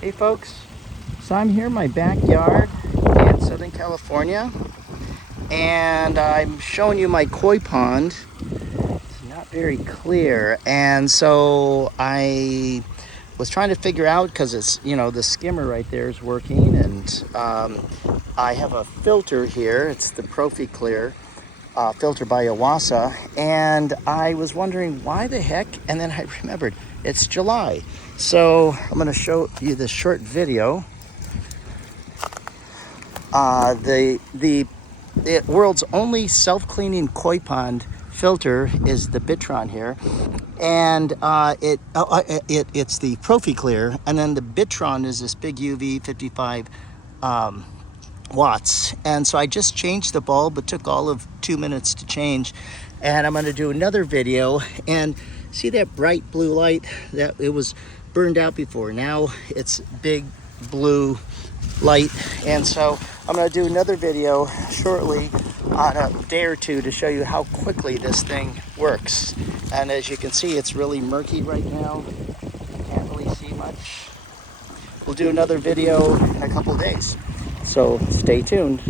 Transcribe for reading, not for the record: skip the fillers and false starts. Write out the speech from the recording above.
Hey folks, so I'm here in my backyard in Southern California and I'm showing you my koi pond. It's not very clear, and so I was trying to figure out, because it's, the skimmer right there is working, and I have a filter here. It's the Clear filter by OASE, and I was wondering why the heck, and then I remembered it's July. So I'm going to show you this short video. The world's only self-cleaning koi pond filter is the Bitron here, and it's the Clear, and then the Bitron is this big UV 55 watts. And so I just changed the bulb. It took all of 2 minutes to change, and I'm going to do another video. And see that bright blue light? That it was burned out before. Now it's big blue light, and so I'm going to do another video shortly on a day or two to show you how quickly this thing works. And as you can see, it's really murky right now. Can't really see much. We'll do another video in a couple of days, so stay tuned.